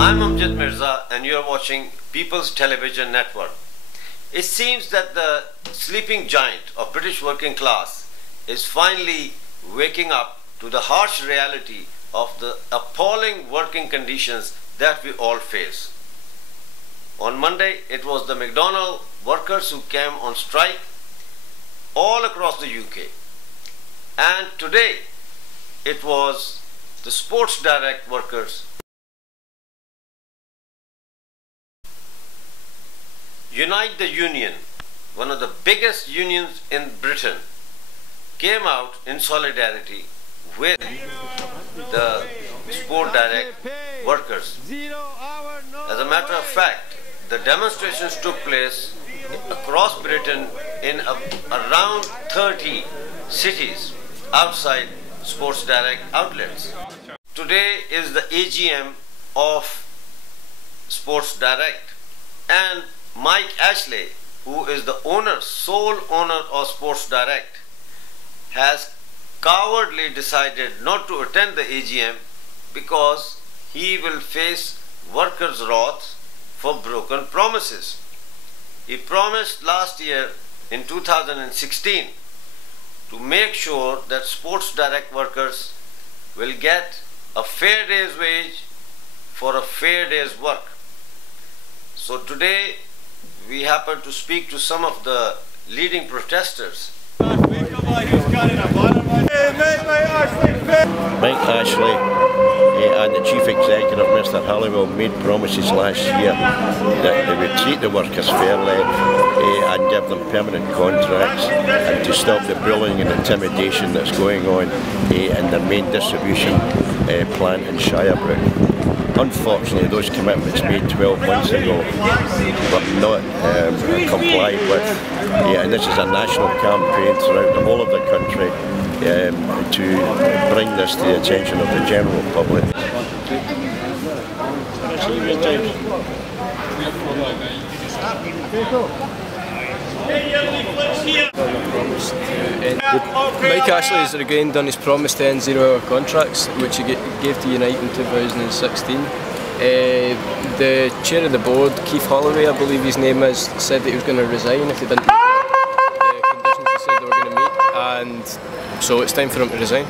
I'm Amjad Mirza and you're watching People's Television Network. It seems that the sleeping giant of British working class is finally waking up to the harsh reality of the appalling working conditions that we all face. On Monday, it was the McDonald's workers who came on strike all across the UK. And today, it was the Sports Direct workers. Unite the Union, one of the biggest unions in Britain, came out in solidarity with the Sport Direct workers. As a matter of fact, the demonstrations took place across Britain in around 30 cities outside Sports Direct outlets. Today is the AGM of Sports Direct, and Mike Ashley, who is the sole owner of Sports Direct, has cowardly decided not to attend the AGM because he will face workers' wrath for broken promises. He promised last year in 2016 to make sure that Sports Direct workers will get a fair day's wage for a fair day's work. So today we happen to speak to some of the leading protesters. Mike Ashley and the Chief Executive, Mr Halliwell, made promises last year that they would treat the workers fairly and give them permanent contracts and to stop the bullying and intimidation that's going on in their main distribution plant in Shirebrook. Unfortunately, those commitments made 12 months ago were not complied with, and this is a national campaign throughout the whole of the country to bring this to the attention of the general public. Mike Ashley has again done his promise to end zero-hour contracts, which he gave to Unite in 2016. The chair of the board, Keith Holloway, I believe his name is, said that he was going to resign if they didn't meet the conditions he said they were going to meet, and so it's time for him to resign.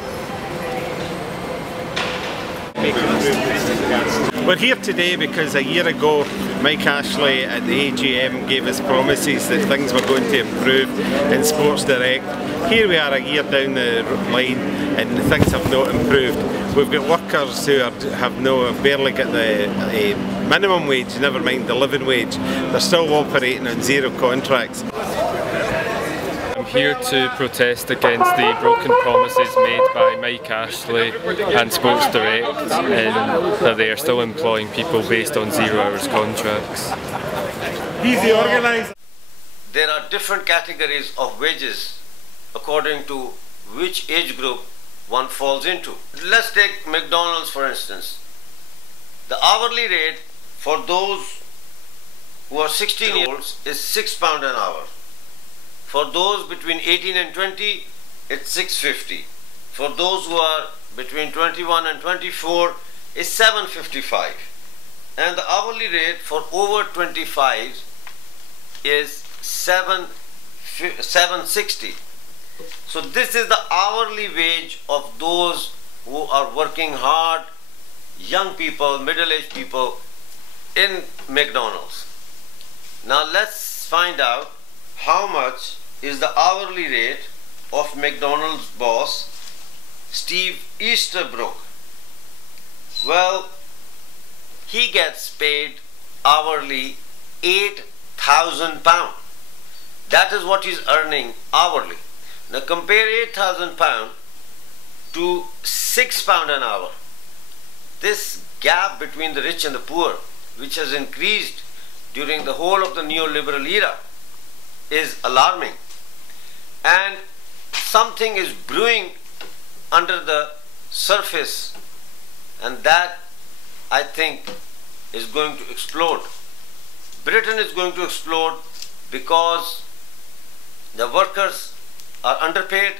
We're here today because a year ago Mike Ashley at the AGM gave us promises that things were going to improve in Sports Direct. Here we are a year down the line and things have not improved. We've got workers who have barely got the minimum wage, never mind the living wage. They're still operating on zero contracts. I'm here to protest against the broken promises made by Mike Ashley and Sports Direct, and that they are still employing people based on 0 hours contracts. He's the organiser. There are different categories of wages according to which age group one falls into. Let's take McDonald's for instance. The hourly rate for those who are 16 years old is £6 an hour. For those between 18 and 20, it's £6.50. For those who are between 21 and 24, it's £7.55. And the hourly rate for over 25 is £7.60. So this is the hourly wage of those who are working hard, young people, middle-aged people in McDonald's. Now let's find out how much is the hourly rate of McDonald's boss Steve Easterbrook. Well, he gets paid hourly £8,000. That is what he's earning hourly. Now compare £8,000 to £6 an hour. This gap between the rich and the poor, which has increased during the whole of the neoliberal era, is alarming. And something is brewing under the surface, and that, I think, is going to explode. Britain is going to explode because the workers are underpaid,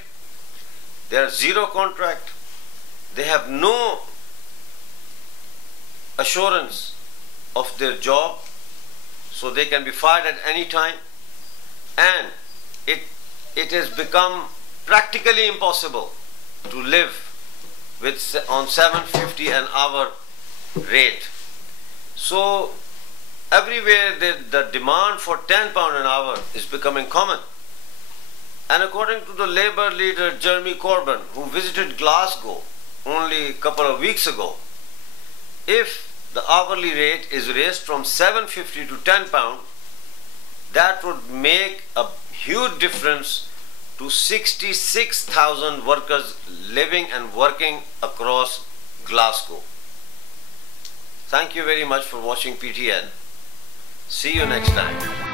they are zero contract, they have no assurance of their job, so they can be fired at any time, and it has become practically impossible to live on 750 an hour rate. So everywhere the demand for £10 an hour is becoming common. And according to the Labour leader Jeremy Corbyn, who visited Glasgow only a couple of weeks ago, if the hourly rate is raised from 750 to £10, that would make a huge difference to 66,000 workers living and working across Glasgow. Thank you very much for watching PTN. See you next time.